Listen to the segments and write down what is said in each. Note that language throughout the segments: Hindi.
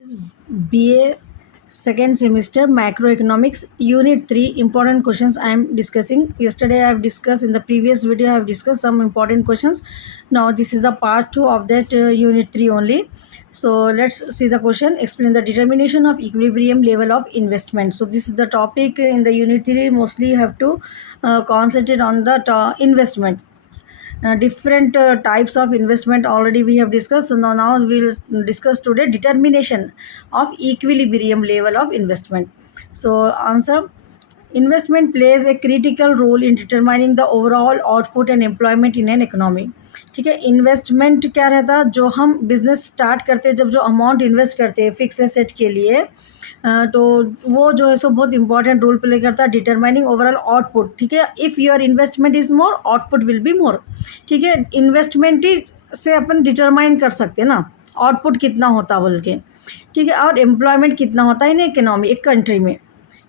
BA second semester macroeconomics unit 3 important questions I am discussing. Yesterday I have discussed, in the previous video I have discussed some important questions. Now this is the part 2 of that unit 3 only. So let's see the question. Explain the determination of equilibrium level of investment. So this is the topic in the unit 3. Mostly you have to concentrate on the investment. Different types of investment already we have discussed. So now we will discuss today determination of equilibrium level of investment. So answer: investment plays a critical role in determining the overall output and employment in an economy. ठीक है, इन्वेस्टमेंट क्या रहता, जो हम बिजनेस स्टार्ट करते हैं, जब जो अमाउंट इन्वेस्ट करते हैं फिक्स एसेट के लिए, तो वो जो है सो बहुत इंपॉर्टेंट रोल प्ले करता है डिटरमाइनिंग ओवरऑल आउटपुट. ठीक है, if your investment is more, output will be more. ठीक है, इन्वेस्टमेंट ही से अपन डिटरमाइन कर सकते हैं ना आउटपुट कितना होता बोल के. ठीक है, और एम्प्लॉयमेंट कितना होता है इन इकोनॉमी, एक कंट्री में.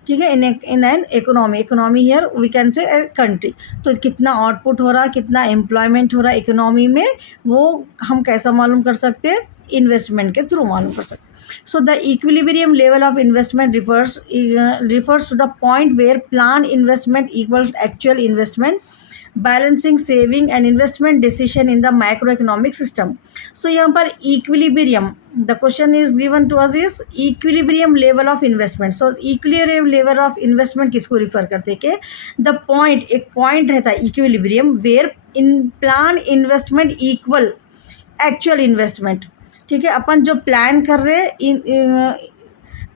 ठीक है, in an economy here we can say country. तो कितना आउटपुट हो रहा, कितना एम्प्लॉयमेंट हो रहा इकोनॉमी में, वो हम कैसा मालूम कर सकते हैं, इन्वेस्टमेंट के थ्रू मालूम कर सकते हैं. So the equilibrium level of investment refers to the point where planned investment equals actual investment, balancing saving and investment decision in the macroeconomic system. So यहाँ पर equilibrium, the question is given to us is equilibrium level of investment. So equilibrium level of investment किसको refer करते हैं कि the point, एक point रहता है equilibrium where in plan investment equal actual investment. ठीक है, अपन जो प्लान कर रहे हैं,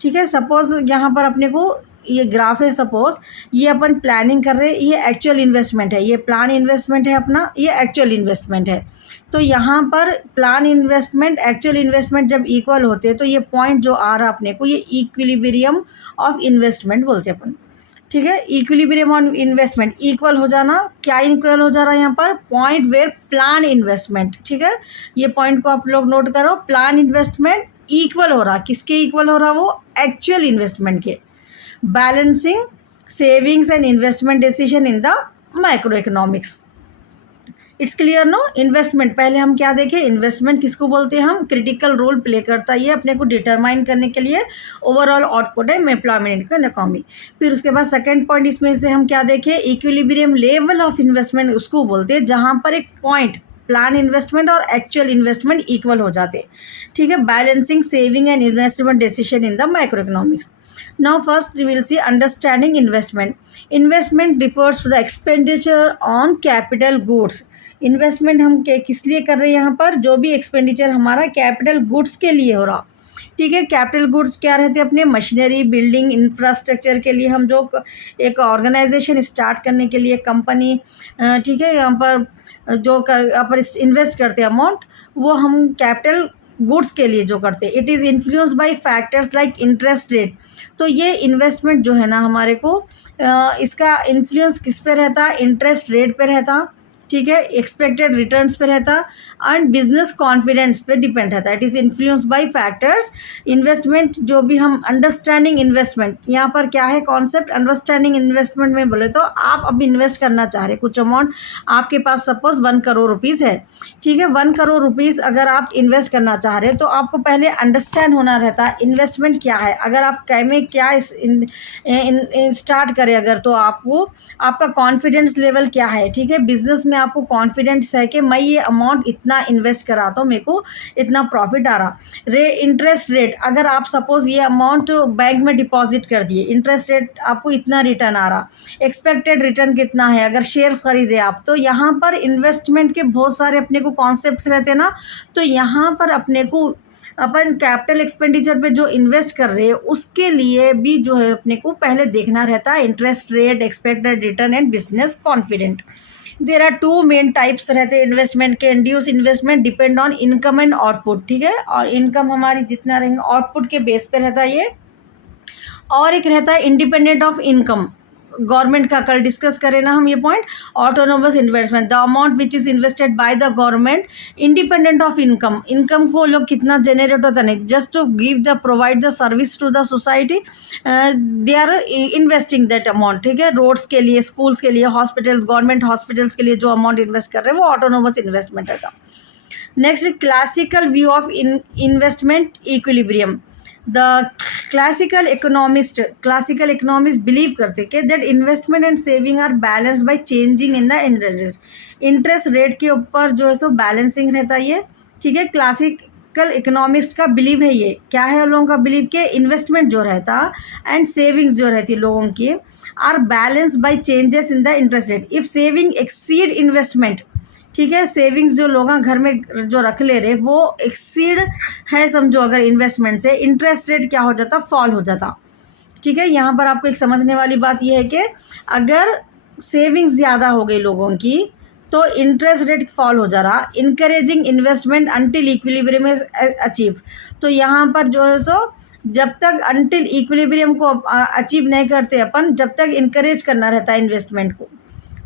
ठीक है, सपोज यहाँ पर अपने को ये ग्राफ है, सपोज ये अपन प्लानिंग कर रहे हैं, ये एक्चुअल इन्वेस्टमेंट है, ये प्लान इन्वेस्टमेंट है अपना, ये एक्चुअल इन्वेस्टमेंट है. तो यहाँ पर प्लान इन्वेस्टमेंट एक्चुअल इन्वेस्टमेंट जब इक्वल होते हैं तो ये पॉइंट जो आ रहा अपने को, ये इक्विलिब्रियम ऑफ इन्वेस्टमेंट बोलते हैं अपन. ठीक है, इक्विलिब्रियम ऑन इन्वेस्टमेंट इक्वल हो जाना, क्या इक्वल हो जा रहा है यहाँ पर, पॉइंट वेयर प्लान इन्वेस्टमेंट. ठीक है, ये पॉइंट को आप लोग नोट करो, प्लान इन्वेस्टमेंट इक्वल हो रहा, किसके इक्वल हो रहा, वो एक्चुअल इन्वेस्टमेंट के. Balancing savings and investment decision in the micro economics. It's clear no. Investment पहले हम क्या देखें, इन्वेस्टमेंट किसको बोलते हैं हम, क्रिटिकल रोल प्ले करता है ये अपने को डिटरमाइन करने के लिए ओवरऑल आउटपुट है एम्प्लॉयमेंट का इकोनॉमी. फिर उसके बाद सेकंड पॉइंट इसमें से हम क्या देखें, इक्विलिब्रियम लेवल ऑफ इन्वेस्टमेंट उसको बोलते हैं जहाँ पर एक पॉइंट प्लान इन्वेस्टमेंट और एक्चुअल इन्वेस्टमेंट इक्वल हो जाते. ठीक है, balancing saving and investment decision in the micro economics. Now first we will see understanding investment. Investment refers to the expenditure on capital goods. Investment हम किस लिए कर रहे हैं यहाँ पर, जो भी एक्सपेंडिचर हमारा कैपिटल गुड्स के लिए हो रहा. ठीक है, कैपिटल गुड्स क्या रहते हैं अपने, मशीनरी, बिल्डिंग, इंफ्रास्ट्रक्चर के लिए हम जो एक ऑर्गेनाइजेशन स्टार्ट करने के लिए कंपनी, ठीक है, यहाँ पर जो यहाँ पर इन्वेस्ट करते हैं अमाउंट, वो हम कैपिटल गुड्स के लिए जो करते हैं. It is influence by factors like interest rate. तो ये इन्वेस्टमेंट जो है ना हमारे को, इसका इन्फ्लुएंस किस पे रहता, इंटरेस्ट रेट पे रहता. ठीक है, एक्सपेक्टेड रिटर्न्स पे रहता एंड बिजनेस कॉन्फिडेंस पे डिपेंड रहता है. It is influence by factors. Investment जो भी हम अंडरस्टैंडिंग इन्वेस्टमेंट, यहाँ पर क्या है कॉन्सेप्ट, अंडरस्टैंडिंग इन्वेस्टमेंट में बोले तो आप अब इन्वेस्ट करना चाह रहे कुछ अमाउंट, आपके पास सपोज 1 करोड़ रुपीज़ है. ठीक है, 1 करोड़ रुपीज़ अगर आप इन्वेस्ट करना चाह रहे हैं तो आपको पहले अंडरस्टैंड होना रहता है इन्वेस्टमेंट क्या है. अगर आप में क्या स्टार्ट करें अगर, तो आपको आपका कॉन्फिडेंस लेवल क्या है. ठीक है, बिजनेस में आपको कॉन्फिडेंस है कि मैं ये अमाउंट इतना इन्वेस्ट कराता हूँ, मेरे को इतना प्रॉफिट आ रहा. इंटरेस्ट रेट, अगर आप सपोज ये अमाउंट बैंक में डिपॉजिट कर दिए, इंटरेस्ट रेट आपको इतना रिटर्न आ रहा, एक्सपेक्टेड रिटर्न कितना है अगर शेयर्स खरीदे आप. तो यहाँ पर इन्वेस्टमेंट के बहुत सारे अपने को कॉन्सेप्ट्स रहते हैं ना. तो यहाँ पर अपने को अपन कैपिटल एक्सपेंडिचर पे जो इन्वेस्ट कर रहे हैं उसके लिए भी जो है अपने को पहले देखना रहता है interest rate, expected return and business confident. There are 2 main types रहते हैं इन्वेस्टमेंट के. Induce investment depend on income and output. ठीक है, और इनकम हमारी जितना रहेंगे आउटपुट के बेस पे रहता है ये. और एक रहता है इंडिपेंडेंट ऑफ इनकम, गवर्नमेंट का कल डिस्कस करें ना हम ये point. Autonomous investment, the amount which is invested by the government independent of income. Income को लोग कितना जनरेट होता नहीं, just to give the provide the service to the society, they are investing that amount. ठीक है, रोड्स के लिए, स्कूल्स के लिए, हॉस्पिटल्स, गवर्नमेंट हॉस्पिटल्स के लिए जो अमाउंट इन्वेस्ट कर रहे हैं वो ऑटोनोमस इन्वेस्टमेंट रहता. Next, classical view of investment equilibrium. The classical economist believe करते कि that investment and saving are balance by changing in the interest rate के ऊपर जो है सो बैलेंसिंग रहता है ये, ठीक है। क्लासिकल इकोनॉमिस्ट का बिलीव है, ये क्या है उन लोगों का बिलीव कि इन्वेस्टमेंट जो रहता एंड सेविंग्स जो रहती लोगों की are balance by changes in the interest rate. If saving exceed investment, ठीक है, सेविंग्स जो लोग घर में जो रख ले रहे वो एक्सीड है समझो अगर इन्वेस्टमेंट से, इंटरेस्ट रेट क्या हो जाता, फॉल हो जाता, ठीक है। यहाँ पर आपको एक समझने वाली बात यह है कि अगर सेविंग्स ज़्यादा हो गई लोगों की तो इंटरेस्ट रेट फॉल हो जा रहा, encouraging investment until equilibrium is achieve. तो यहाँ पर जो है सो जब तक अंटिल इक्विलिब्रियम को अचीव नहीं करते अपन, जब तक इनकरेज करना रहता है इन्वेस्टमेंट को,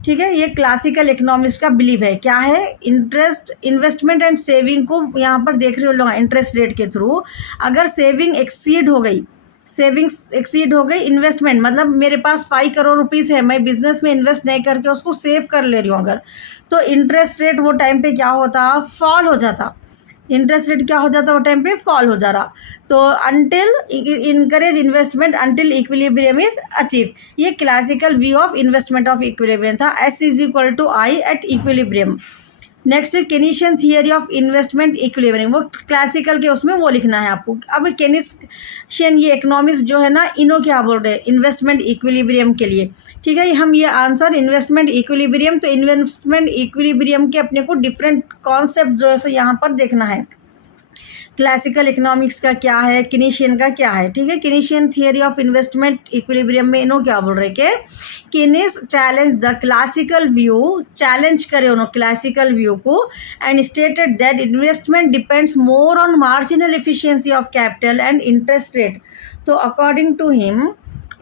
ठीक है। ये क्लासिकल इकोनॉमिक्स का बिलीव है, क्या है, इंटरेस्ट इन्वेस्टमेंट एंड सेविंग को यहाँ पर देख रहे हो लोग इंटरेस्ट रेट के थ्रू, अगर सेविंग एक्सीड हो गई, सेविंग्स एक्सीड हो गई इन्वेस्टमेंट, मतलब मेरे पास 5 करोड़ रुपीज़ है, मैं बिजनेस में इन्वेस्ट नहीं करके उसको सेव कर ले रही हूँ अगर, तो इंटरेस्ट रेट वो टाइम पे क्या होता, फॉल हो जाता, इंटरेस्ट रेट क्या हो जाता वो टाइम पे फॉल हो जा रहा। तो until encourage investment until equilibrium is achieve, ये classical view of investment of equilibrium था, S is equal to I at equilibrium. Next Keynesian theory of investment equilibrium, वो क्लासिकल के उसमें वो लिखना है आपको। अब केनिशियन ये इकोनॉमिस्ट जो है ना, इनो क्या बोल रहे हैं इन्वेस्टमेंट इक्विलिब्रियम के लिए, ठीक है। हम ये आंसर इन्वेस्टमेंट इक्विलिब्रियम, तो इन्वेस्टमेंट इक्विलिब्रियम के अपने को डिफरेंट कॉन्सेप्ट जो है सो यहाँ पर देखना है, क्लासिकल इकोनॉमिक्स का क्या है, केनिशियन का क्या है, ठीक है। Keynesian theory of investment equilibrium में इन्हों क्या बोल रहे कि Keynes challenge the classical view, challenge करे उन्होंने क्लासिकल व्यू को, and stated that investment depends more on marginal efficiency of capital and interest rate. तो अकॉर्डिंग टू हिम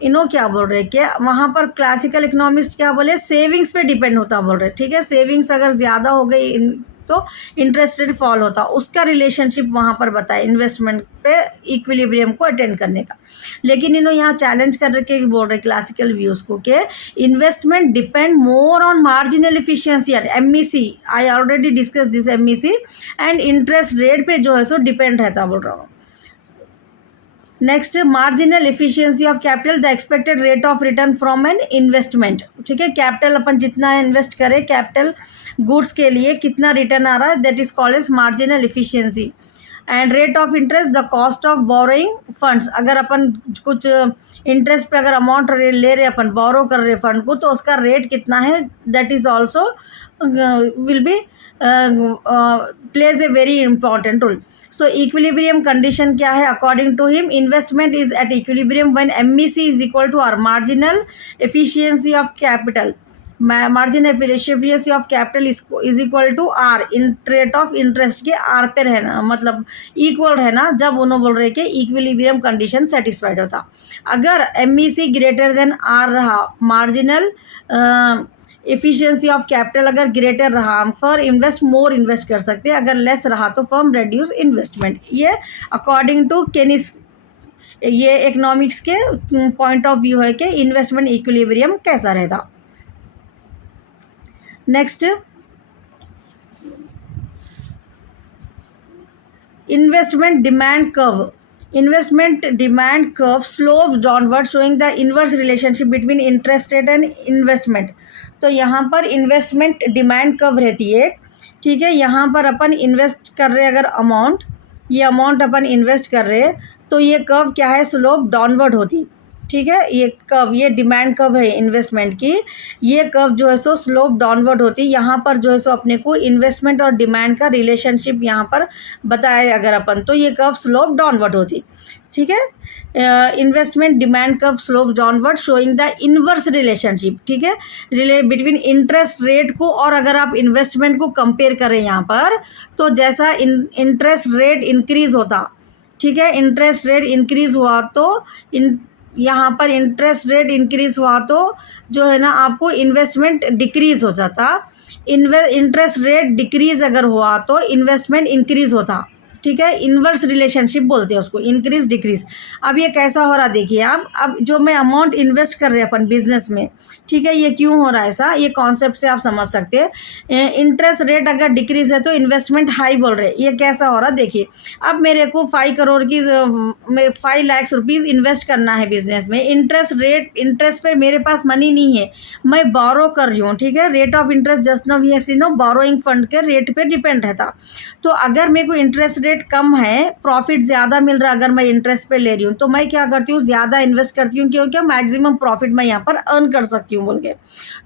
इन्हों क्या बोल रहे कि वहाँ पर क्लासिकल इकोनॉमिस्ट क्या बोले, सेविंग्स पे डिपेंड होता बोल रहे, ठीक है। सेविंग्स अगर ज़्यादा हो गई तो इंटरेस्ट रेट फॉल होता, उसका रिलेशनशिप वहाँ पर बताया इन्वेस्टमेंट पे इक्विलिब्रियम को अटेंड करने का। लेकिन इन्होंने यहाँ चैलेंज कर रखे बोल रहे क्लासिकल व्यूज़ को कि investment depend more on marginal efficiency eight MEC, I already discuss this MEC, and interest rate पे जो है सो डिपेंड रहता बोल रहा हूँ। Next marginal efficiency of capital, the expected rate of return from an investment, ठीक है। कैपिटल अपन जितना इन्वेस्ट करें कैपिटल गुड्स के लिए कितना रिटर्न आ रहा है, that is called as marginal efficiency. And rate of interest the cost of borrowing funds, अगर अपन कुछ इंटरेस्ट पे अगर अमाउंट ले रहे अपन बोरो कर रहे फंड को, तो उसका रेट कितना है, that is also will be plays a very important role. So equilibrium condition क्या है, according to him investment is at equilibrium when MEC is equal to our marginal efficiency of capital, marginal efficiency of capital is equal to R rate of interest के R पे रहना, मतलब equal रहना, जब उन्होंने बोल रहे कि equilibrium condition satisfied होता। अगर MEC greater than R रहा, marginal एफिशिएंसी ऑफ कैपिटल अगर ग्रेटर रहा, फर्म इन्वेस्ट मोर इन्वेस्ट कर सकते हैं, अगर लेस रहा तो फर्म रेड्यूस इन्वेस्टमेंट। ये अकॉर्डिंग टू केनिस, ये इकोनॉमिक्स के पॉइंट ऑफ व्यू है कि इन्वेस्टमेंट इक्विलिब्रियम कैसा रहता। Next investment demand curve, investment demand curve slopes downward showing the inverse relationship between interest rate and investment। तो यहाँ पर इन्वेस्टमेंट डिमांड कर्व रहती है, ठीक है। यहाँ पर अपन इन्वेस्ट कर रहे अगर अमाउंट, ये अमाउंट अपन इन्वेस्ट कर रहे तो ये कर्व क्या है, स्लोप डाउनवर्ड होती, ठीक है। ये कर्व, ये डिमांड कर्व है इन्वेस्टमेंट की, ये कर्व जो है सो स्लोप डाउनवर्ड होती है। यहाँ पर जो है सो अपने को इन्वेस्टमेंट और डिमांड का रिलेशनशिप यहाँ पर बताया अगर अपन, तो ये कर्व स्लोप डाउनवर्ड होती, ठीक है। Investment demand curve slope downward showing the inverse relationship, ठीक है, बिटवीन इंटरेस्ट रेट को और अगर आप इन्वेस्टमेंट को कंपेयर करें यहाँ पर, तो जैसा इंटरेस्ट रेट इंक्रीज होता, ठीक है, इंटरेस्ट रेट इंक्रीज हुआ तो यहाँ पर इंटरेस्ट रेट इंक्रीज हुआ तो जो है ना आपको इन्वेस्टमेंट डिक्रीज हो जाता, इंटरेस्ट रेट डिक्रीज अगर हुआ तो इन्वेस्टमेंट इंक्रीज होता, ठीक है, इन्वर्स रिलेशनशिप बोलते हैं उसको, इंक्रीज डिक्रीज। अब ये कैसा हो रहा देखिए आप, अब जो मैं अमाउंट इन्वेस्ट कर रहे हैं अपन बिजनेस में, ठीक है, ये क्यों हो रहा है ऐसा, ये कॉन्सेप्ट से आप समझ सकते हैं। इंटरेस्ट रेट अगर डिक्रीज है तो इन्वेस्टमेंट हाई बोल रहे हैं, ये कैसा हो रहा देखिए। अब मेरे को 5 करोड़ की 5 लाख रुपीज़ इन्वेस्ट करना है बिजनेस में, इंटरेस्ट पे मेरे पास मनी नहीं है, मैं बोरो कर रही हूँ, ठीक है। Rate of interest just now we have seen no, borrowing fund के रेट पे डिपेंड रहता। तो अगर मेरे को इंटरेस्ट रेट कम है, प्रॉफिट ज़्यादा मिल रहा है अगर मैं इंटरेस्ट पे ले रही हूँ, तो मैं क्या करती हूँ, ज़्यादा इन्वेस्ट करती हूँ, क्योंकि मैक्सिमम प्रॉफिट मैं यहाँ पर अर्न कर सकती हूँ बोल के।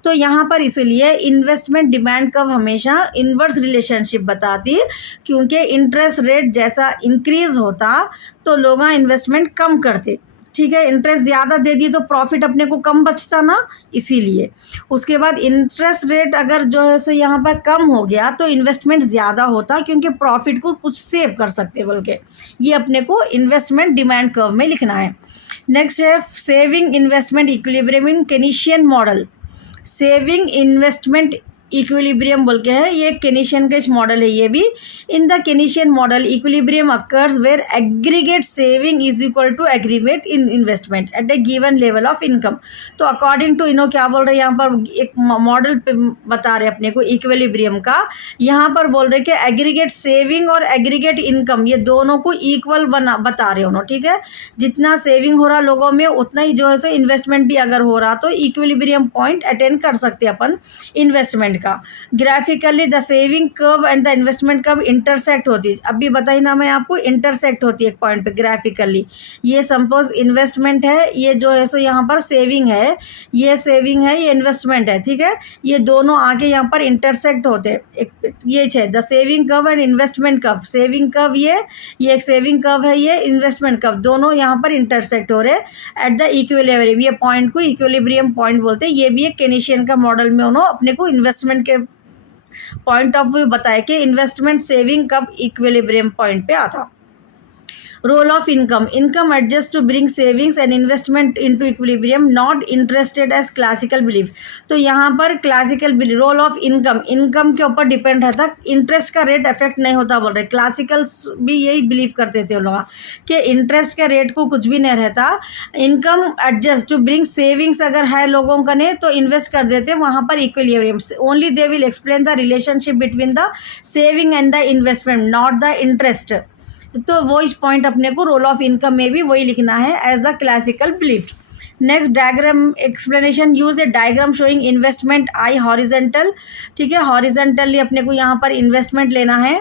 तो यहाँ पर इसलिए इन्वेस्टमेंट डिमांड कर्व हमेशा इन्वर्स रिलेशनशिप बताती, क्योंकि इंटरेस्ट रेट जैसा इंक्रीज होता तो लोग इन्वेस्टमेंट कम करते, ठीक है। इंटरेस्ट ज़्यादा दे दिए तो प्रॉफिट अपने को कम बचता ना, इसीलिए। उसके बाद इंटरेस्ट रेट अगर जो है सो यहाँ पर कम हो गया तो इन्वेस्टमेंट ज़्यादा होता, क्योंकि प्रॉफिट को कुछ सेव कर सकते बोल के। ये अपने को इन्वेस्टमेंट डिमांड कर्व में लिखना है। नेक्स्ट है saving investment equilibrium in Keynesian model. Saving investment equilibrium बोल के है, ये केनीशियन का इस मॉडल है। ये भी in the Keynesian model equilibrium occurs where aggregate saving is equal to aggregate in investment at a given level of income. तो अकॉर्डिंग टू इनो क्या बोल रहे हैं यहाँ पर, एक मॉडल पे बता रहे अपने को इक्विलिब्रियम का। यहाँ पर बोल रहे कि एग्रीगेट सेविंग और एग्रीगेट इनकम ये दोनों को इक्वल बता रहे उन्होंने, ठीक है। जितना सेविंग हो रहा लोगों में उतना ही जो है सो इन्वेस्टमेंट भी अगर हो रहा तो इक्विलिब्रियम पॉइंट अटेंड कर सकते हैं अपन इन्वेस्टमेंट का। Graphically the saving curve and the investment curve intersect होती है, अभी बताई ना मैं आपको, इंटरसेक्ट होती है एक पॉइंट पे ग्राफिकली। ये सपोज इन्वेस्टमेंट है, ये जो है सो यहाँ पर सेविंग है, ये सेविंग है, ये इन्वेस्टमेंट है, ठीक है। ये दोनों आगे यहाँ पर इंटरसेक्ट होते हैं, ये है the saving curve and investment curve. Saving curve ये एक सेविंग कर्व है, ये इन्वेस्टमेंट कर्व, दोनों यहाँ पर इंटरसेक्ट हो रहे हैं एट द इक्विलिब्रियम। ये पॉइंट को इक्विलिब्रियम पॉइंट बोलते हैं। ये भी एक केनीशियन का मॉडल में उन्होंने अपने को इन्वेस्टमेंट के पॉइंट ऑफ व्यू बताया कि इन्वेस्टमेंट सेविंग कब इक्विलिब्रियम पॉइंट पे आता। Role of income, income adjust to bring savings and investment into equilibrium, not interested as classical belief. तो यहाँ पर classical role of income, income के ऊपर डिपेंड रहता, इंटरेस्ट का रेट इफेक्ट नहीं होता बोल रहे। क्लासिकल भी यही बिलीव करते थे उन लोग कि इंटरेस्ट के रेट को कुछ भी नहीं रहता, income adjust to bring savings अगर है लोगों का नहीं तो इन्वेस्ट कर देते वहाँ पर equilibrium. Only they will explain the relationship between the saving and the investment, not the interest. तो वो इस पॉइंट अपने को रोल ऑफ इनकम में भी वही लिखना है as the classical belief. Next diagram explanation, use a diagram showing investment I horizontal, ठीक है। हॉरिजेंटली अपने को यहाँ पर इन्वेस्टमेंट लेना है,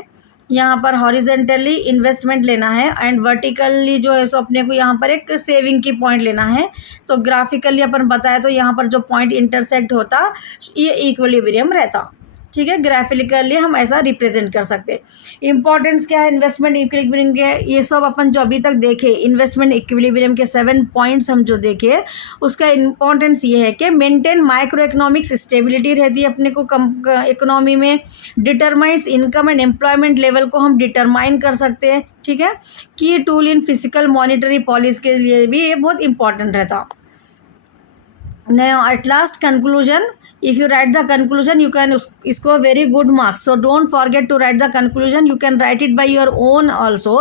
यहाँ पर हॉरिजेंटली इन्वेस्टमेंट लेना है एंड वर्टिकली जो है सो अपने को यहाँ पर एक सेविंग की पॉइंट लेना है। तो ग्राफिकली अपन बताया तो यहाँ पर जो पॉइंट इंटरसेक्ट होता ये इक्विलिब्रियम रहता, ठीक है। ग्राफिकली हम ऐसा रिप्रेजेंट कर सकते हैं। इंपॉर्टेंस क्या है इन्वेस्टमेंट इक्विलिब्रियम के, ये सब अपन जो अभी तक देखे इन्वेस्टमेंट इक्विलिब्रियम के 7 पॉइंट्स हम जो देखे, उसका इंपॉर्टेंस ये है कि मेंटेन माइक्रो इकोनॉमिक्स स्टेबिलिटी रहती है अपने को इकोनॉमी में, determines income and employment level को हम डिटरमाइन कर सकते हैं, ठीक है। की tool in physical monetary policy के लिए भी ये बहुत इंपॉर्टेंट रहता। Now at last conclusion, if you write the conclusion you can score very good marks, so don't forget to write the conclusion. You can write it by your own also.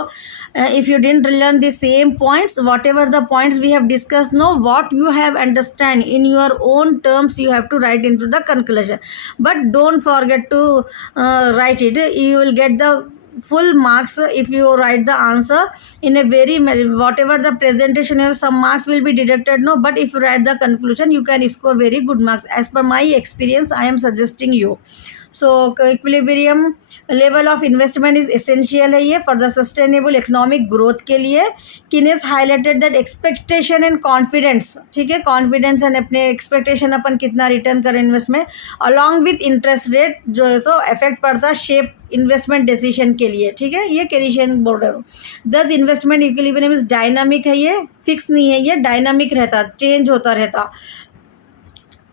If you didn't learn the same points, whatever the points we have discussed, know what you have understand in your own terms, you have to write into the conclusion, but don't forget to write it. You will get the full marks if you write the answer in a very, whatever the presentation you have, some marks will be deducted, no, but if you write the conclusion you can score very good marks. As per my experience I am suggesting you. So equilibrium level of investment is essential है ये for the sustainable economic growth के लिए। Keynes highlighted that expectation and confidence, ठीक है, कॉन्फिडेंस एंड अपने एक्सपेक्टेशन अपन कितना रिटर्न करें investment along with interest rate जो है सो इफेक्ट पड़ता शेप इन्वेस्टमेंट डिसीजन के लिए, ठीक है। ये केनीशियन बोल रहे हो। दस इन्वेस्टमेंट इक्विलिब्रियम इज डायनामिक है, ये फिक्स नहीं है, ये डायनामिक रहता, चेंज होता रहता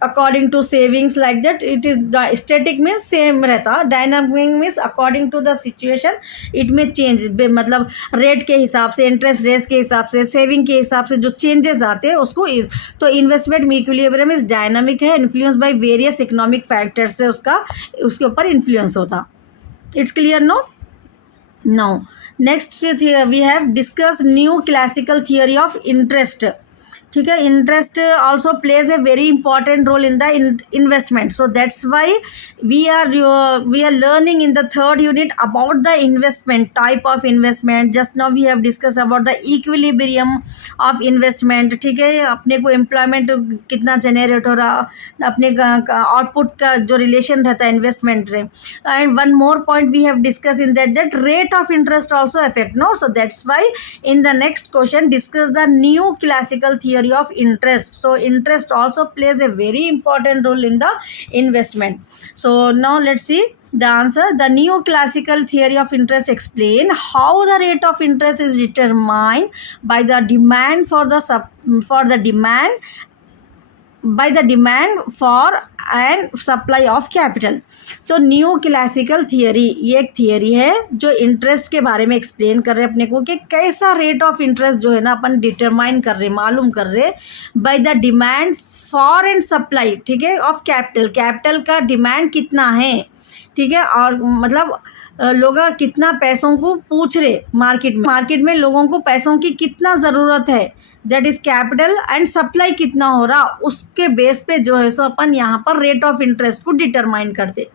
according to savings like that. It is static में सेम रहता, dynamic means according to the situation it में चेंज, मतलब रेट के हिसाब से, इंटरेस्ट रेट के हिसाब से, सेविंग के हिसाब से जो चेंजेस आते हैं उसको तो इन्वेस्टमेंट इक्विलिब्रियम इज डायनामिक है, influence by various economic factors से उसके ऊपर इन्फ्लुएंस होता। It's clear no? Now next we have discuss new classical theory of interest. ठीक है, interest also plays a very important role in the investment. So that's why we are learning in the third unit about the investment type of investment. Just now we have discussed about the equilibrium of investment. ठीक है, अपने को एम्प्लॉयमेंट कितना जनरेट हो रहा, अपने आउटपुट का जो रिलेशन रहता है इन्वेस्टमेंट से. And one more point we have discuss in that rate of interest also affect. No, so that's why in the next question discuss the new classical theory of interest. So interest also plays a very important role in the investment. So now let's see the answer. The new classical theory of interest explain how the rate of interest is determined by the demand by the demand for and supply of capital. तो न्यू क्लासिकल थियरी ये एक थियरी है जो इंटरेस्ट के बारे में एक्सप्लेन कर रहे हैं अपने को कि कैसा रेट ऑफ इंटरेस्ट जो है ना अपन डिटरमाइन कर रहे, मालूम कर रहे by the demand for and supply. ठीक है, ऑफ कैपिटल. कैपिटल का डिमांड कितना है, ठीक है, और मतलब लोग कितना पैसों को पूछ रहे मार्केट में लोगों को पैसों की कितना ज़रूरत है, that is capital, and supply कितना हो रहा, उसके बेस पे जो है सो अपन यहाँ पर रेट ऑफ इंटरेस्ट को डिटरमाइन करते.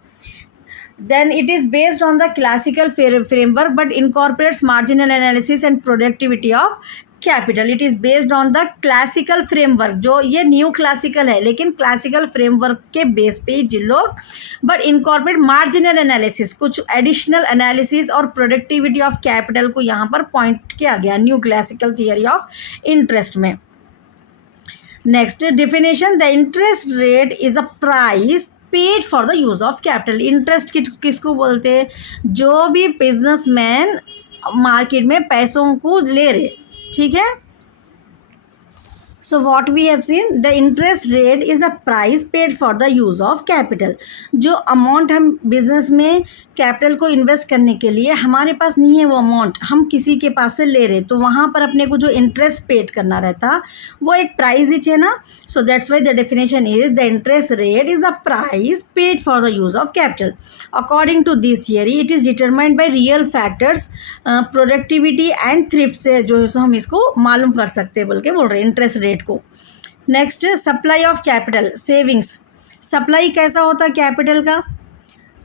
Then it is based on the classical framework but incorporates marginal analysis and productivity of capital. It is based on the classical framework. जो ये न्यू क्लासिकल है लेकिन क्लासिकल फ्रेमवर्क के बेस पे जिन लोग बट इनकॉर्पोरेट मार्जिनल एनालिसिस, कुछ एडिशनल एनालिसिस और प्रोडक्टिविटी ऑफ कैपिटल को यहाँ पर पॉइंट किया गया new classical theory of interest में. Next definition, the interest rate is a price paid for the use of capital. Interest किसको बोलते हैं, जो भी बिजनेसमैन मार्केट में पैसों को ले रहे. ठीक है, so what we have seen the interest rate is the price paid for the use of capital. जो अमाउंट हम बिजनेस में कैपिटल को इन्वेस्ट करने के लिए हमारे पास नहीं है, वो अमाउंट हम किसी के पास से ले रहे, तो वहाँ पर अपने को जो इंटरेस्ट पेड करना रहता वो एक प्राइस ही है ना. So that's why the definition is the interest rate is the price paid for the use of capital. According to this theory it is determined by real factors, productivity and thrift से जो है सो हम इसको मालूम कर सकते हैं बोल के बोल रहे हैं इंटरेस्ट रेट को. Next, supply of capital, savings. Supply कैसा होता है कैपिटल का,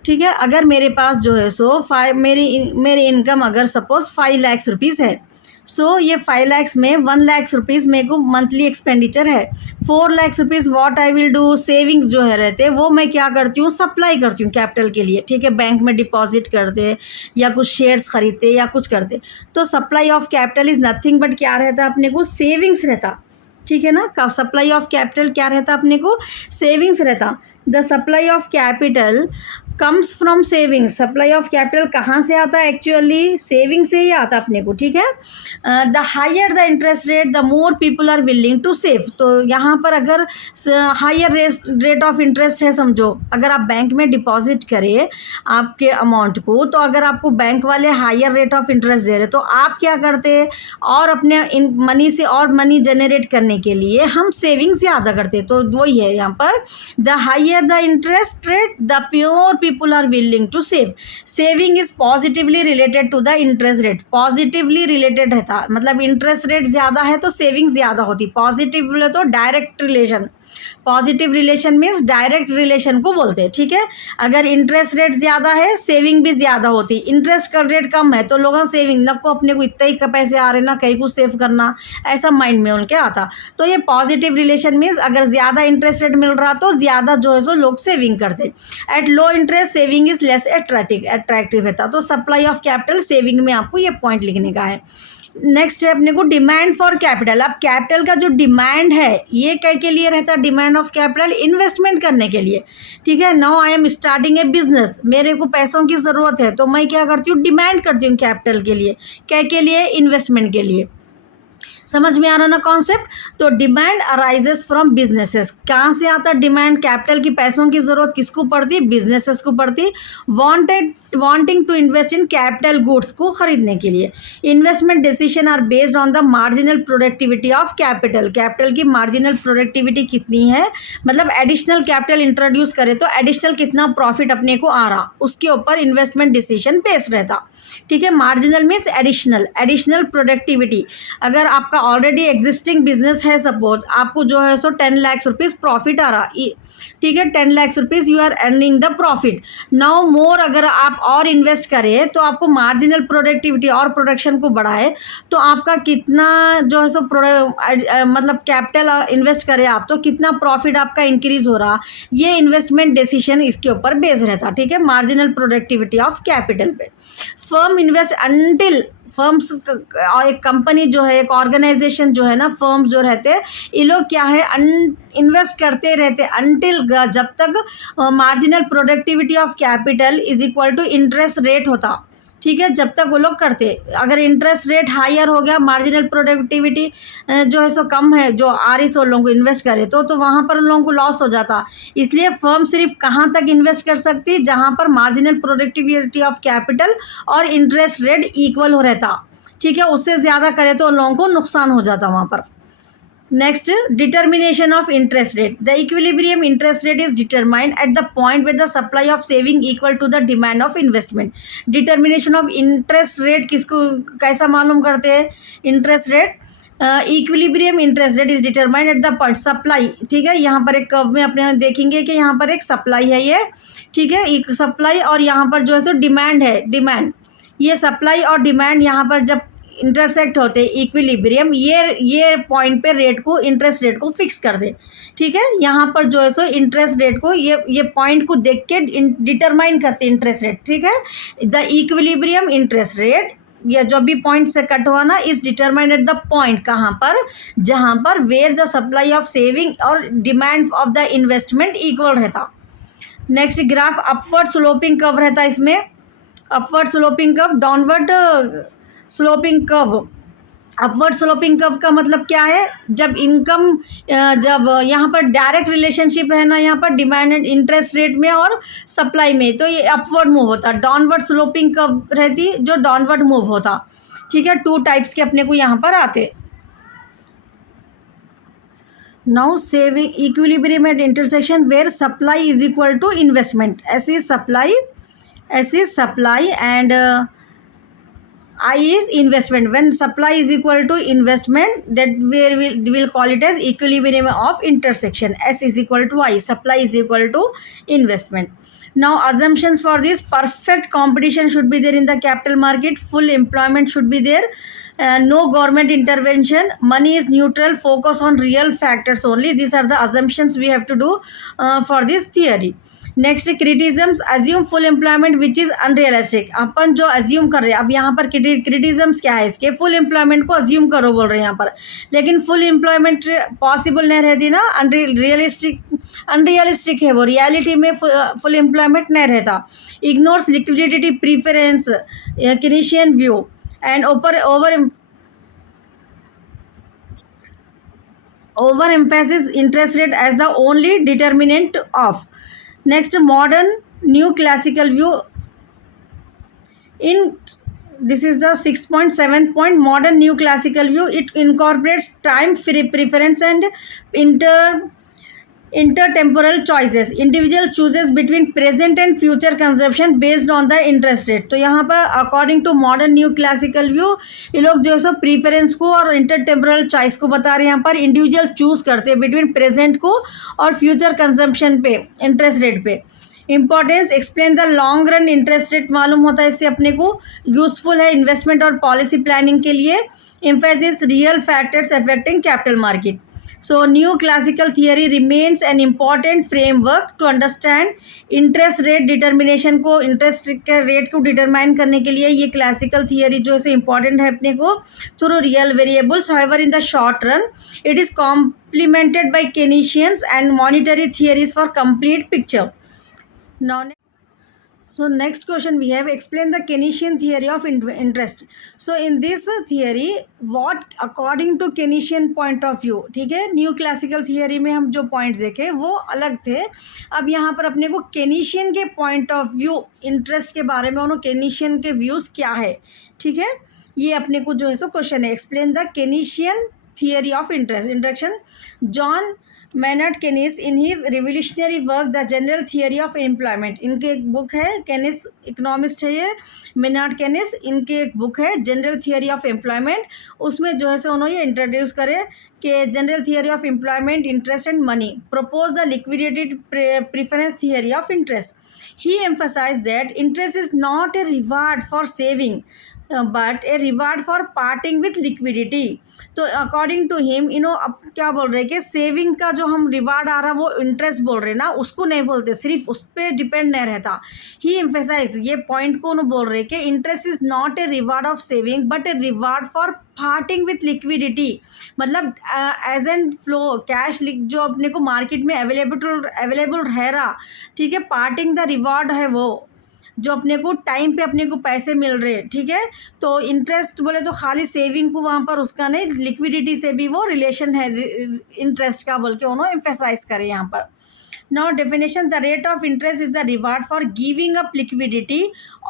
ठीक है, अगर मेरे पास जो है सो मेरी इनकम अगर सपोज 5 लाख रुपीज़ है, सो ये 5 लाख में 1 लाख रुपीज़ मेरे को मंथली एक्सपेंडिचर है. 4 lakh rupees what I will do, savings जो है रहते वो मैं क्या करती हूँ, सप्लाई करती हूँ कैपिटल के लिए. ठीक है, बैंक में डिपॉजिट करते या कुछ शेयर्स खरीदते या कुछ करते. तो supply of capital is nothing but क्या रहता अपने को, सेविंग्स रहता. ठीक है ना, सप्लाई ऑफ कैपिटल क्या रहता अपने को, सेविंग्स रहता. The supply of capital comes from saving. Supply of capital कहाँ से आता है, एक्चुअली सेविंग से ही आता अपने को. ठीक है, the higher the interest rate the more people are willing to save. तो यहाँ पर अगर हायर रेट ऑफ इंटरेस्ट है, समझो अगर आप बैंक में डिपॉजिट करें आपके अमाउंट को, तो अगर आपको बैंक वाले हायर रेट ऑफ इंटरेस्ट दे रहे तो आप क्या करते, और अपने इन मनी से और मनी जनरेट करने के लिए हम सेविंग ज़्यादा करते. तो वही है यहाँ पर, the higher the interest rate the pure people are willing to save. Saving is positively related to the interest rate. Positively related रहता, मतलब इंटरेस्ट रेट ज़्यादा है तो सेविंग ज़्यादा होती. पॉजिटिव बोले तो direct relation, positive relation means direct relation को बोलते हैं. ठीक है, अगर इंटरेस्ट रेट ज़्यादा है सेविंग भी ज़्यादा होती. इंटरेस्ट का रेट कम है तो लोग सेविंग ना को अपने को इतना ही पैसे आ रहे ना कहीं को सेव करना, ऐसा माइंड में उनके आता. तो ये पॉजिटिव रिलेशन मीन्स अगर ज़्यादा इंटरेस्ट रेट मिल रहा तो ज़्यादा जो है सो लोग सेविंग करते. At low interest saving is less attractive रहता. तो सप्लाई ऑफ कैपिटल सेविंग में आपको ये पॉइंट लिखने का है. नेक्स्ट है अपने को डिमांड फॉर कैपिटल. अब कैपिटल का जो डिमांड है ये क्या के लिए रहता है, डिमांड ऑफ कैपिटल इन्वेस्टमेंट करने के लिए. ठीक है, now I am starting A business, मेरे को पैसों की ज़रूरत है तो मैं क्या करती हूँ, डिमांड करती हूँ कैपिटल के लिए. क्या के लिए, इन्वेस्टमेंट के लिए. समझ में आ रहा ना कॉन्सेप्ट। तो डिमांड अराइजेस फ्रॉम बिजनेसेस, कहाँ से आता डिमांड, कैपिटल की, पैसों की जरूरत किसको पड़ती, बिजनेसेस को पड़ती, wanting to invest in capital goods को खरीदने के लिए। Investment decision are based on the marginal productivity of capital, capital की मार्जिनल प्रोडक्टिविटी कितनी है, मतलब एडिशनल कैपिटल इंट्रोड्यूस करे तो एडिशनल कितना प्रॉफिट अपने को आ रहा, उसके ऊपर इन्वेस्टमेंट डिसीजन बेस्ड रहता। ठीक है, मार्जिनल मीन्स एडिशनल प्रोडक्टिविटी। अगर आपका ऑलरेडी एग्जिस्टिंग बिजनेस है, सपोज आपको जो है सो 10 लाख रुपीज प्रॉफिट आ रहा, ठीक है, 10 lakh rupees you are earning the profit. Now more अगर आप और इन्वेस्ट करें तो आपको मार्जिनल प्रोडक्टिविटी और प्रोडक्शन को बढ़ाए तो आपका कितना जो है सो मतलब कैपिटल इन्वेस्ट करें आप तो कितना प्रॉफिट आपका इंक्रीज हो रहा, ये इन्वेस्टमेंट डिसीजन इसके ऊपर बेस रहता। ठीक है, मार्जिनल प्रोडक्टिविटी ऑफ कैपिटल पे। फर्म इन्वेस्ट अंटिल, फर्म्स एक कंपनी जो है, एक ऑर्गेनाइजेशन जो है ना, फर्म्स जो रहते हैं, ये लोग क्या है इन्वेस्ट करते रहते अंटिल, जब तक marginal productivity of capital is equal to interest rate होता। ठीक है, जब तक वो लोग करते, अगर इंटरेस्ट रेट हायर हो गया, मार्जिनल प्रोडक्टिविटी जो है सो कम है, जो आरइस लोगों को इन्वेस्ट करे तो वहाँ पर उन लोगों को लॉस हो जाता। इसलिए फर्म सिर्फ कहाँ तक इन्वेस्ट कर सकती, जहाँ पर मार्जिनल प्रोडक्टिविटी ऑफ कैपिटल और इंटरेस्ट रेट इक्वल हो रहता। ठीक है, उससे ज़्यादा करे तो उन लोगों को नुकसान हो जाता वहाँ पर। Next, determination of interest rate. The equilibrium interest rate is determined at the point where the supply of saving equal to the demand of investment. Determination of interest rate किसको कैसा मालूम करते हैं, interest rate equilibrium interest rate is determined at the point supply. ठीक है, यहाँ पर एक कर्व में अपने देखेंगे कि यहाँ पर एक सप्लाई है ये, ठीक है, एक सप्लाई और यहाँ पर जो है सो डिमांड है, डिमांड, ये सप्लाई और डिमांड यहाँ पर जब इंटरसेक्ट होते इक्विलिब्रियम, ये पॉइंट पे रेट को, इंटरेस्ट रेट को फिक्स कर दे। ठीक है, यहाँ पर जो है सो इंटरेस्ट रेट को ये पॉइंट को देख के डिटरमाइन करते इंटरेस्ट रेट। ठीक है, द इक्विलिब्रियम इंटरेस्ट रेट, या जो भी पॉइंट से कट हुआ ना, is determined at the point, कहाँ पर, जहाँ पर where the supply of saving और demand of the investment equal रहता। Next graph upward sloping curve रहता इसमें, upward sloping curve, downward sloping curve. Upward sloping curve का मतलब क्या है, जब इनकम, जब यहाँ पर डायरेक्ट रिलेशनशिप है ना, यहाँ पर डिमांड एंड इंटरेस्ट रेट में और सप्लाई में, तो ये अपवर्ड मूव होता। डाउनवर्ड स्लोपिंग कर्व रहती जो डाउनवर्ड मूव होता। ठीक है, टू टाइप्स के अपने को यहाँ पर आते। Now saving equilibrium at intersection where supply is equal to investment, S supply and I is investment. When supply is equal to investment, that we'll call it as equilibrium of intersection. S is equal to I. Supply is equal to investment. Now assumptions for this: perfect competition should be there in the capital market. Full employment should be there. No government intervention. Money is neutral. Focus on real factors only. These are the assumptions we have to do for this theory. Next criticisms, assume full employment which is unrealistic. अपन जो अज्यूम कर रहे हैं, अब यहाँ पर क्रिटिज्म्स क्या है इसके, फुल एम्प्लॉयमेंट को अज्यूम करो बोल रहे हैं यहाँ पर, लेकिन फुल एम्प्लॉयमेंट पॉसिबल नहीं रहती ना, अनरियलिस्टिक है वो, रियलिटी में फुल एम्प्लॉयमेंट नहीं रहता। Ignores liquidity preference, Keynesian view and over emphasis interest rate as the only determinant of. Next, modern new classical view. This is the 6.7 point modern new classical view. It incorporates time preference and intertemporal choices. Individual chooses between present and future consumption based on the interest rate. तो यहाँ पर according to modern new classical view, ये लोग जो है सो प्रीफरेंस को और इंटरटेम्पोरल चॉइस को बता रहे हैं। यहाँ पर इंडिविजुअल चूज करते हैं बिटवीन प्रेजेंट को और फ्यूचर कंजम्पशन पे, इंटरेस्ट रेट पे। Importance, explain the long run interest rate मालूम होता है इससे अपने को, यूजफुल है इन्वेस्टमेंट और पॉलिसी प्लानिंग के लिए। Emphasis, real factors affecting capital market. So new classical theory remains an important framework to understand interest rate determination को, interest rate को determine करने के लिए ये classical theory जो है important है अपने को, through real variables. However, in the short run, it is complemented by Keynesians and monetary theories for complete picture. Now, So next question we have, explain the Keynesian theory of interest. So in this theory, what according to Keynesian point of view, ठीक है, न्यू क्लासिकल थियरी में हम जो पॉइंट्स देखे वो अलग थे. अब यहाँ पर अपने को केनीशियन के पॉइंट ऑफ व्यू इंटरेस्ट के बारे में, उन्होंने केनीशियन के व्यूज़ क्या है, ठीक है, ये अपने को जो है सो क्वेश्चन है. Explain the Keynesian theory of interest. Introduction. John Maynard Keynes in his revolutionary work the General theory of Employment, इनके एक बुक है, केनिस इकोनॉमिस्ट है ये, मैनर्ड केनिस, इनके एक बुक है जनरल थियरी ऑफ एम्प्लॉयमेंट. उसमें जो है सो उन्होंने इंट्रोड्यूस करे कि general theory of employment, interest and money, propose the liquidity preference theory of interest. He emphasize that interest is not a reward for saving but a reward for parting with liquidity. तो अकॉर्डिंग टू हिम, अब क्या बोल रहे हैं कि सेविंग का जो हम रिवार्ड आ रहा है वो इंटरेस्ट बोल रहे हैं ना, उसको नहीं बोलते, सिर्फ उस पर डिपेंड नहीं रहता. ही एम्फेसाइज, ये पॉइंट को उन्होंने बोल रहे हैं कि interest is not a reward of saving but a reward for parting with liquidity. मतलब एज एंड फ्लो कैश जो अपने को मार्केट में अवेलेबल रह रहा, ठीक है, पार्टिंग द रिवार्ड है वो जो अपने को टाइम पे अपने को पैसे मिल रहे, ठीक है. तो इंटरेस्ट बोले तो खाली सेविंग को वहाँ पर उसका नहीं, लिक्विडिटी से भी वो रिलेशन है इंटरेस्ट का, बोल के उन्होंने एम्फेसाइज करे यहाँ पर. Now definition, the rate of interest is the reward for giving up liquidity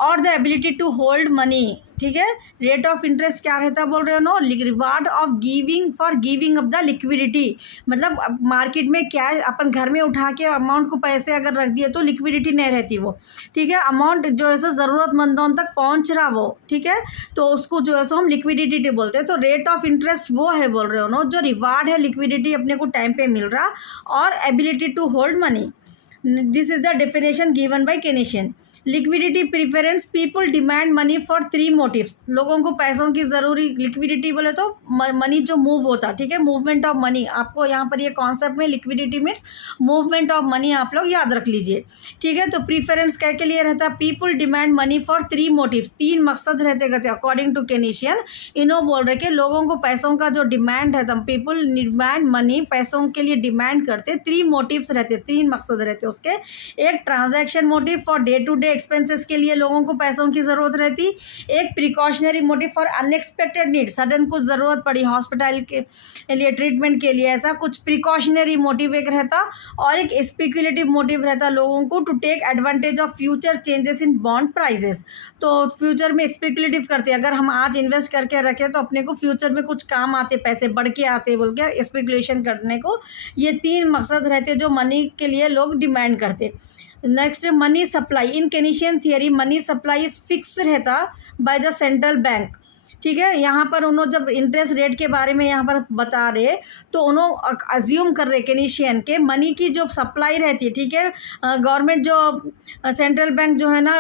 or the ability to hold money. ठीक है, रेट ऑफ इंटरेस्ट क्या रहता है बोल रहे हो no, reward of giving for giving up the liquidity. मतलब मार्केट में क्या अपन घर में उठा के अमाउंट को पैसे अगर रख दिए तो लिक्विडिटी नहीं रहती वो, ठीक है, अमाउंट जो है सो ज़रूरतमंदों तक पहुंच रहा वो, ठीक है, तो उसको जो है सो हम लिक्विडिटी बोलते हैं. तो रेट ऑफ इंटरेस्ट वो है बोल रहे हो नो, जो रिवार्ड है लिक्विडिटी अपने को टाइम पे मिल रहा और ability to hold money. This is the definition given by Keynesian. Liquidity preference, people demand money for 3 motives. लोगों को पैसों की ज़रूरी, लिक्विडिटी बोले तो मनी जो मूव होता, ठीक है, मूवमेंट ऑफ मनी. आपको यहाँ पर ये कॉन्सेप्ट में liquidity means movement of money आप लोग याद रख लीजिए, ठीक है. तो प्रीफरेंस क्या के लिए रहता है, people demand money for 3 motives, 3 मकसद रहते कहते अकॉर्डिंग टू केनीशियन. इन्हों बोल रहे कि लोगों को पैसों का जो डिमांड है, तो पीपल डिमांड मनी, पैसों के लिए डिमांड करते, 3 मोटिव्स रहते, 3 मकसद रहते उसके. एक transaction motive for day to day expenses के लिए लोगों को पैसों की ज़रूरत रहती. एक precautionary motive for unexpected need, sudden कुछ ज़रूरत पड़ी हॉस्पिटल के लिए, ट्रीटमेंट के लिए, ऐसा कुछ प्रिकॉशनरी मोटिव एक रहता. और एक स्पेकुलेटिव मोटिव रहता लोगों को to take advantage of future changes in bond prices. तो फ्यूचर में स्पेकुलेटिव करते, अगर हम आज इन्वेस्ट करके रखें तो अपने को फ्यूचर में कुछ काम आते, पैसे बढ़ के आते बोल के स्पेकुलेशन करने को. ये 3 मकसद रहते जो मनी के लिए लोग डिमांड करते. Next, money supply. In Keynesian theory money supply is fix रहता बाय द सेंट्रल बैंक, ठीक है. यहाँ पर उन्होंने जब इंटरेस्ट रेट के बारे में यहाँ पर बता रहे तो उन्होंने अज्यूम कर रहे केनीशियन के मनी की जो सप्लाई रहती है, ठीक है, गवर्नमेंट जो सेंट्रल बैंक जो है ना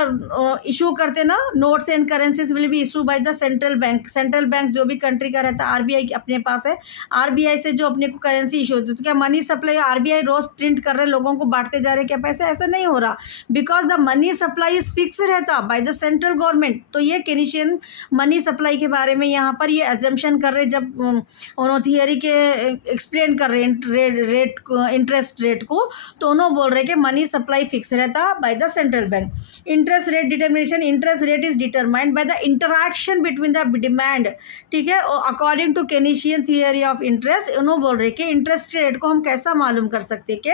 इशू करते ना, notes and currencies will be issue bye the central bank. Central bank जो भी कंट्री का रहता है, आरबीआई अपने पास है, आरबीआई से जो अपने को करेंसी इशू होती है. तो क्या मनी सप्लाई आरबीआई रोज प्रिंट कर रहे, लोगों को बांटते जा रहे क्या पैसे, ऐसा नहीं हो रहा, because the money supply is fix रहता बाय द सेंट्रल गवर्नमेंट. तो ये केनीशियन मनी सप्लाई के बारे में यहाँ पर ये अजम्पशन कर रहे, जब उन्होंने थियरी के एक्सप्लेन कर रहे इंटरेस्ट रेट को, तो उन्होंने बोल रहे कि मनी सप्लाई फिक्स रहता by the central bank. Interest rate determination, interest rate is determined by the interaction between the demand, ठीक है. According to Keynesian theory of interest, उन्होंने बोल रहे कि इंटरेस्ट रेट को हम कैसा मालूम कर सकते कि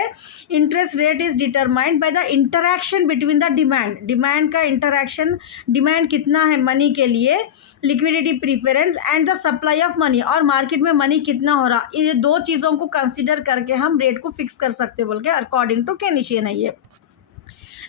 interest rate is determined by the interaction between the demand का इंटरैक्शन, डिमांड कितना है मनी के लिए, liquidity preference and the supply of money, और मार्केट में मनी कितना हो रहा, ये 2 चीज़ों को कंसिडर करके हम रेट को फिक्स कर सकते बोल के अकॉर्डिंग टू केनीशियन है ये.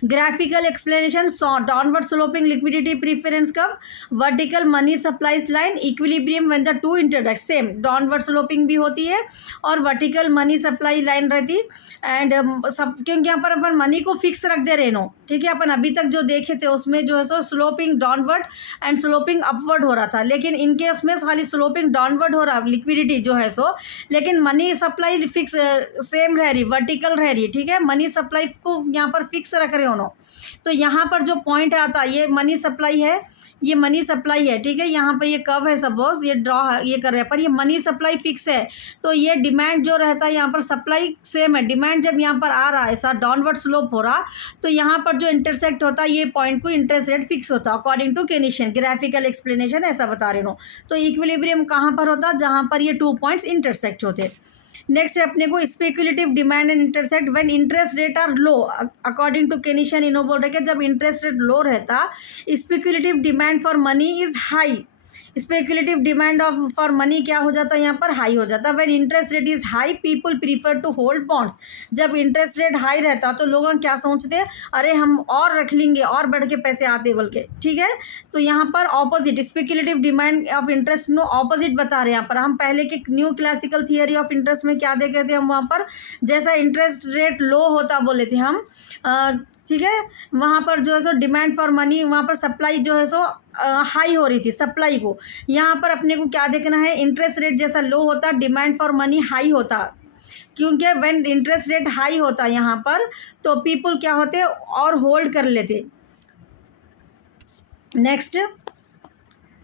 Graphical explanation, downward sloping liquidity preference curve, vertical money supplies line, equilibrium when the two intersect. Same downward sloping भी होती है और वर्टिकल मनी सप्लाई लाइन रहती. एंड सब क्योंकि यहाँ पर अपन मनी को फिक्स रख दे रहे नो, ठीक है. अपन अभी तक जो देखे थे उसमें जो है सो sloping downward and sloping upward हो रहा था, लेकिन इनके उसमें खाली स्लोपिंग डाउनवर्ड हो रहा लिक्विडिटी जो है सो, लेकिन मनी सप्लाई फिक्स सेम रह रही, वर्टिकल रह रही, ठीक है. मनी सप्लाई को यहाँ पर फिक्स रख रहे हो दोनों। तो यहाँ पर जो पॉइंट आता है ये मनी सप्लाई है, ये मनी सप्लाई है, ठीक है। यहाँ पर ये कब है, सपोज ये ड्रॉ ये कर रहे हैं, पर ये मनी सप्लाई फिक्स है। तो ये डिमांड जो रहता है यहाँ पर सप्लाई सेम है, डिमांड जब यहाँ पर आ रहा है ऐसा डाउनवर्ड स्लोप हो रहा, तो यहाँ पर जो इंटरसेक्ट होता है ये पॉइंट को इंटरेस्ट रेट फिक्स होता है अकॉर्डिंग टू केनिशियन, ग्राफिकल एक्सप्लेनेशन ऐसा बता रही हूँ। तो इक्विलिब्रियम कहाँ पर होता, जहाँ पर ये 2 पॉइंट्स इंटरसेक्ट होते। नेक्स्ट है अपने को speculative demand and intersect when interest rate are low, according to Keynesian इन्हों बोल रहे कि जब इंटरेस्ट रेट लो रहता, speculative demand for money is high, speculative demand of for money क्या हो जाता है यहाँ पर, हाई हो जाता है। When interest rate is high people prefer to hold bonds, जब इंटरेस्ट रेट हाई रहता तो लोग क्या सोचते हैं, अरे हम और रख लेंगे और बढ़ के पैसे आते बोल के, ठीक है। तो यहाँ पर opposite speculative demand of interest no opposite बता रहे हैं यहाँ पर। हम पहले के new classical theory of interest में क्या देखे थे हम, वहाँ पर जैसा इंटरेस्ट रेट लो होता बोले थे हम, ठीक है, वहाँ पर जो है सो डिमांड फॉर मनी, वहाँ पर सप्लाई जो है सो हाई हो रही थी सप्लाई को। यहाँ पर अपने को क्या देखना है, इंटरेस्ट रेट जैसा लो होता डिमांड फॉर मनी हाई होता, क्योंकि व्हेन इंटरेस्ट रेट हाई होता यहाँ पर तो पीपल क्या होते और होल्ड कर लेते। Next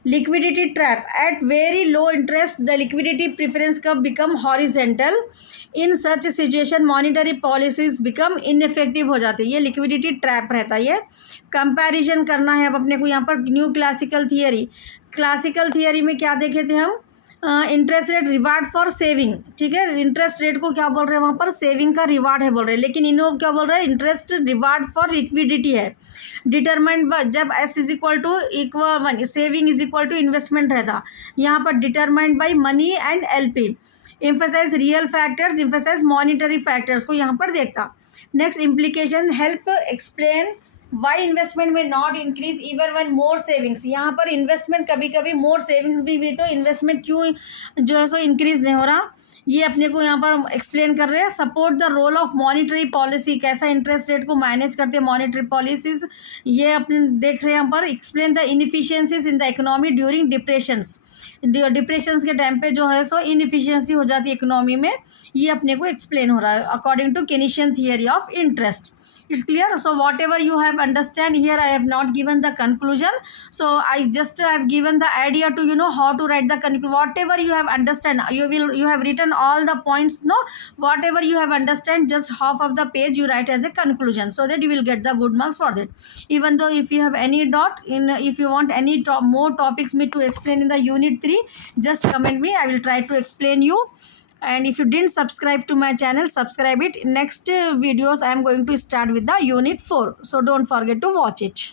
liquidity trap at very low interest the liquidity preference curve become horizontal, in such situation monetary policies become ineffective हो जाते हैं। ये liquidity trap रहता है। ये कंपैरिजन करना है अब अपने को यहाँ पर new classical theory, classical theory में क्या देखे थे हम, interest rate reward for saving, ठीक है, इंटरेस्ट रेट को क्या बोल रहे हैं वहाँ पर, सेविंग का रिवार्ड है बोल रहे हैं, लेकिन इन्हों क्या बोल रहे हैं, इंटरेस्ट रिवार्ड फॉर लिक्विडिटी है, डिटरमाइंड जब S is equal to equal saving is equal to investment रहता, यहाँ पर determined by money and LP, emphasise real factors, emphasise monetary factors को यहाँ पर देखता। Next implication help explain why investment may not increase even when more savings, यहाँ पर इन्वेस्टमेंट कभी कभी मोर सेविंग्स भी तो इन्वेस्टमेंट क्यों जो है सो इंक्रीज नहीं हो रहा, ये अपने को यहाँ पर एक्सप्लेन कर रहे हैं। Support the role of monetary policy, कैसा इंटरेस्ट रेट को मैनेज करते हैं मॉनिटरी पॉलिसीज, ये अपने देख रहे हैं यहाँ पर। Explain the inefficiencies in the economy during depressions, depressions के टाइम पे जो है सो इनएफिशिएंसी हो जाती है इकोनॉमी में, ये अपने को एक्सप्लेन हो रहा है according to Keynesian theory of interest. It's clear. So whatever you have understand here, I have not given the conclusion, so I just have given the idea to how to write the conclusion. Whatever you have understand, you have written all the points, no, whatever you have understand, just half of the page you write as a conclusion, so that you will get the good marks for that. Even though if you have any doubt in, if you want any more topics me to explain in the unit 3, just comment me, I will try to explain you. And if you didn't subscribe to my channel, subscribe it. Next videos I am going to start with the unit 4, so don't forget to watch it.